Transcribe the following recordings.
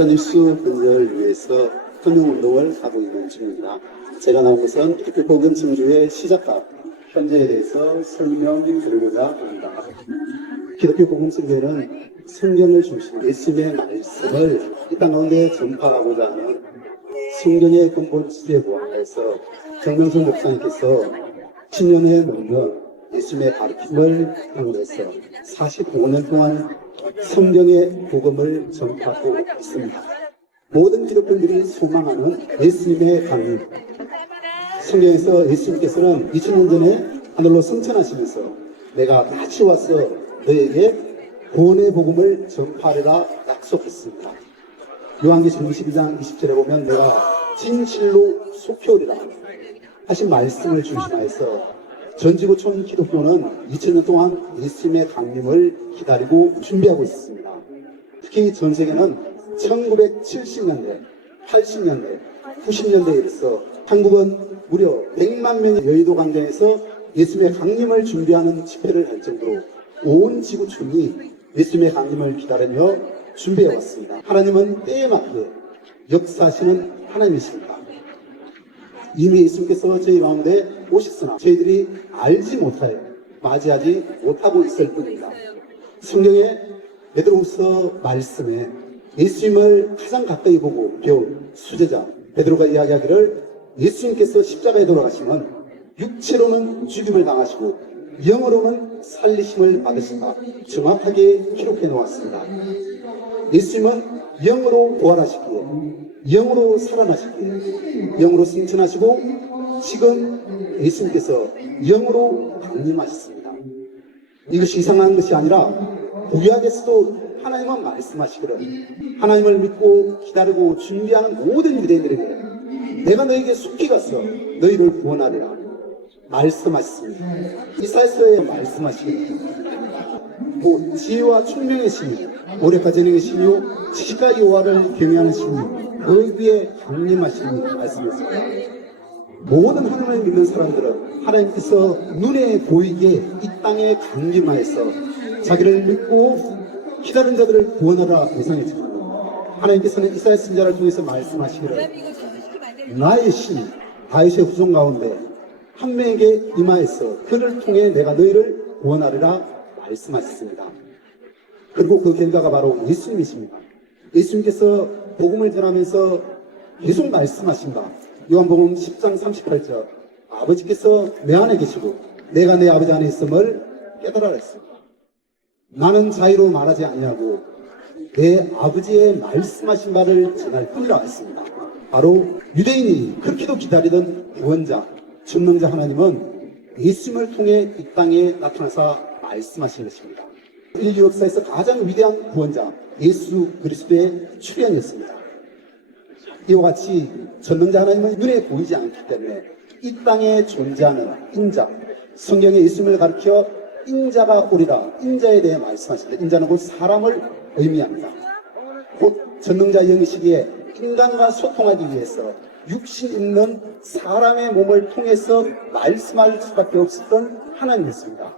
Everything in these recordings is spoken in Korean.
가짜뉴스 근절을 위해서 서명운동을 하고 있는 중입니다. 제가 나온 것은 기독교 증주의 시작과 현재에 대해서 설명드리고자 합니다. 기독교 복음성교회는 성경을 중심으로 예수님의 말씀을 이 땅 가운데 전파하고자 하는 성경의 근본 지혜에 부합해서 정명성 목사님께서 10년에 넘는 예수님의 가르침을 향해서 45년 동안 성경의 복음을 전파하고 있습니다. 모든 기독교인들이 소망하는 예수님의 강림. 성경에서 예수님께서는 2000년 전에 하늘로 승천하시면서 내가 다시 와서 너에게 구원의 복음을 전파하리라 약속했습니다. 요한계시록 22장 20절에 보면 내가 진실로 속혀오리라 하신 말씀을 중심하여서 전지구촌 기독교는 2000년 동안 예수님의 강림을 기다리고 준비하고 있습니다. 특히 전 세계는 1970년대, 80년대, 90년대에 이르러 한국은 무려 100만 명의 여의도 광장에서 예수님의 강림을 준비하는 집회를 할 정도로 온 지구촌이 예수님의 강림을 기다리며 준비해왔습니다. 하나님은 때에 맞게 역사하시는 하나님이십니다. 이미 예수님께서 저희 가운데 오셨으나 저희들이 알지 못하여 맞이하지 못하고 있을 뿐입니다. 성경의 베드로후서 말씀에 예수님을 가장 가까이 보고 배운 수제자 베드로가 이야기하기를 예수님께서 십자가에 돌아가시면 육체로는 죽임을 당하시고 영으로는 살리심을 받으신다. 정확하게 기록해 놓았습니다. 예수님은 영으로 부활하시기에 영으로 살아나시기에 영으로 승천하시고 지금 예수님께서 영으로 강림하셨습니다. 이것이 이상한 것이 아니라 구약에서도 하나님은 말씀하시기를 하나님을 믿고 기다리고 준비하는 모든 유대인들에게 내가 너에게 속히 가서 너희를 구원하리라 말씀하셨습니다. 이사야서에 말씀하시기를 지혜와 총명의 신이 오래까 전능의 신이요 지식과 여호와를 경외하는 신이 그 위에 강림하시니 말씀했습니다. 모든 하나님을 믿는 사람들은 하나님께서 눈에 보이게 이 땅에 강림하여서 자기를 믿고 기다린 자들을 구원하라 예상했지만 하나님께서는 이사야 선지자를 통해서 말씀하시기를 나의 신이 다윗의 후손 가운데 한 명에게 임하여서 그를 통해 내가 너희를 구원하리라 말씀하셨습니다. 그리고 그 결과가 바로 예수님이십니다. 예수님께서 복음을 전하면서 계속 말씀하신다. 요한복음 10장 38절 아버지께서 내 안에 계시고 내가 내 아버지 안에 있음을 깨달아라 했습니다. 나는 자유로 말하지 아니하고 내 아버지의 말씀하신 바를 전할 뿐이라 했습니다. 바로 유대인이 그렇게도 기다리던 구원자 전능자 하나님은 예수님을 통해 이 땅에 나타나서 말씀하신 것입니다. 인류 역사에서 가장 위대한 구원자 예수 그리스도의 출현이었습니다. 이와 같이 전능자 하나님은 눈에 보이지 않기 때문에 이 땅에 존재하는 인자, 성경에 예수님을 가르쳐 인자가 오리라 인자에 대해 말씀하십니다. 인자는 곧 사람을 의미합니다. 곧 전능자 영이시기에 인간과 소통하기 위해서 육신 있는 사람의 몸을 통해서 말씀할 수밖에 없었던 하나님이었습니다.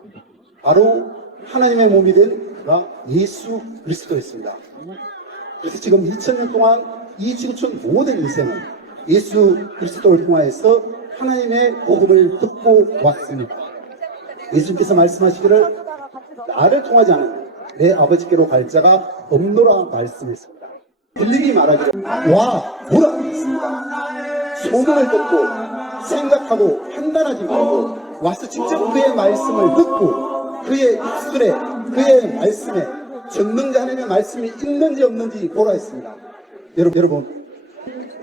바로 하나님의 몸이 된 그가 예수 그리스도였습니다. 그래서 지금 2000년 동안 이 지구촌 모든 인생은 예수 그리스도를 통하여서 하나님의 복음을 듣고 왔습니다. 예수님께서 말씀하시기를 나를 통하지 않으면 내 아버지께로 갈 자가 없노라 말씀했습니다. 들리기 말하기를 와 보라 했습니다. 소문을 듣고 생각하고 판단하지 말고 와서 직접 그의 말씀을 듣고 그의 입술에 그의 말씀에 전능자 하나님의 말씀이 있는지 없는지 보라 했습니다. 여러분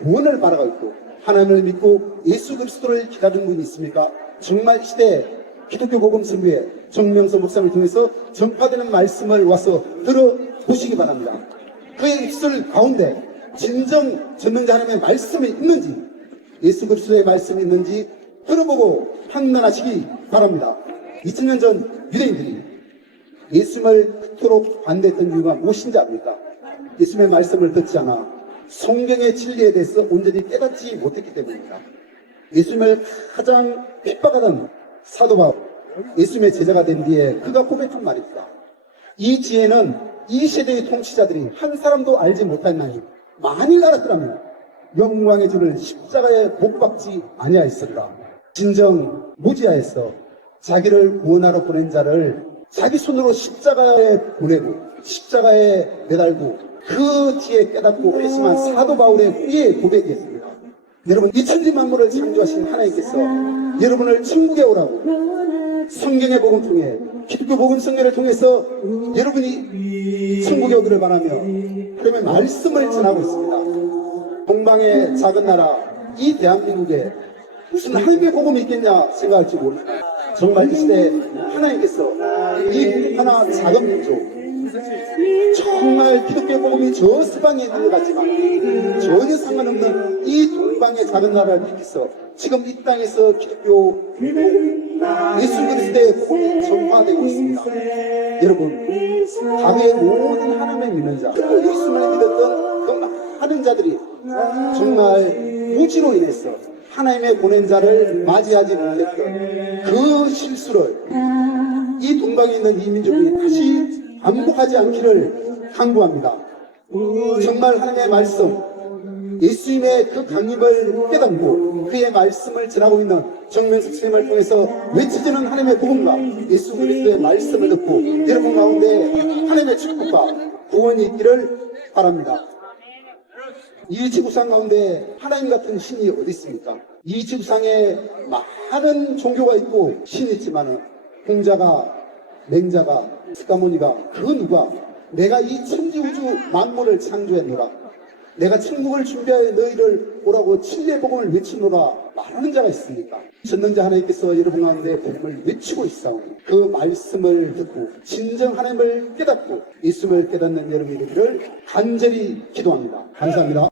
구원을 바라고 있고 하나님을 믿고 예수 그리스도를 기다리는 분이 있습니까? 정말 시대에 기독교 복음 선교회 정명선 목사님을 통해서 전파되는 말씀을 와서 들어보시기 바랍니다. 그의 입술 가운데 진정 전능자 하나님의 말씀이 있는지 예수 그리스도의 말씀이 있는지 들어보고 판단하시기 바랍니다. 2000년 전 유대인들이 예수님을 그토록 반대했던 이유가 무엇인지 압니까? 예수님의 말씀을 듣지 않아 성경의 진리에 대해서 온전히 깨닫지 못했기 때문입니다. 예수님을 가장 핍박하던 사도 바울, 예수님의 제자가 된 뒤에 그가 고백한 말입니다. 이 지혜는 이 세대의 통치자들이 한 사람도 알지 못했나니 만일 알았더라면 영광의 주를 십자가에 못 박지 아니하였을까. 진정 무지하에서 자기를 구원하러 보낸 자를 자기 손으로 십자가에 보내고 십자가에 매달고 그 뒤에 깨닫고 회심한 사도 바울의 후의 고백이었습니다. 여러분, 이 천지 만물을 창조하신 하나님께서 여러분을 천국에 오라고 성경의 복음 통해 기독교 복음 성경을 통해서 여러분이 천국에 오기를 바라며 하나님의 말씀을 전하고 있습니다. 동방의 작은 나라 이 대한민국에 무슨 하나님의 복음이 있겠냐 생각할지 모릅니다. 정말 이 시대에 하나님께서 이 하나 작은 민족, 정말 기독교 복음이 저 서방에 있는 것 같지만 전혀 상관없는 이 동방의 작은 나라를 비롯해서 지금 이 땅에서 기독교 예수 그리스도의 복음이 전파되고 있습니다. 여러분, 당의 모든 하나님의 믿는 자, 예수를 믿었던 그 많은 자들이 정말 무지로 인해서 하나님의 보낸 자를 맞이하지 못했던 그 실수를 이 동방에 있는 이 민족이 다시 반복하지 않기를 간구합니다. 정말 하나님의 말씀, 예수님의 그 강림을 깨닫고 그의 말씀을 전하고 있는 정명석 선생님을 통해서 외쳐지는 하나님의 복음과 예수 그리스도의 말씀을 듣고 여러분 가운데 하나님의 축복과 구원이 있기를 바랍니다. 이 지구상 가운데 하나님 같은 신이 어디 있습니까? 이 지구상에 많은 종교가 있고 신이 있지만은 공자가, 맹자가, 스가모니가 그 누가 내가 이 천지우주 만물을 창조했노라, 내가 천국을 준비하여 너희를 오라고 진리의 복음을 외치노라 말하는 자가 있습니까? 전능자 하나님께서 여러분 가운데 복음을 외치고 있사오니 그 말씀을 듣고 진정 하나님을 깨닫고 예수를 깨닫는 여러분이 되기를 간절히 기도합니다. 감사합니다.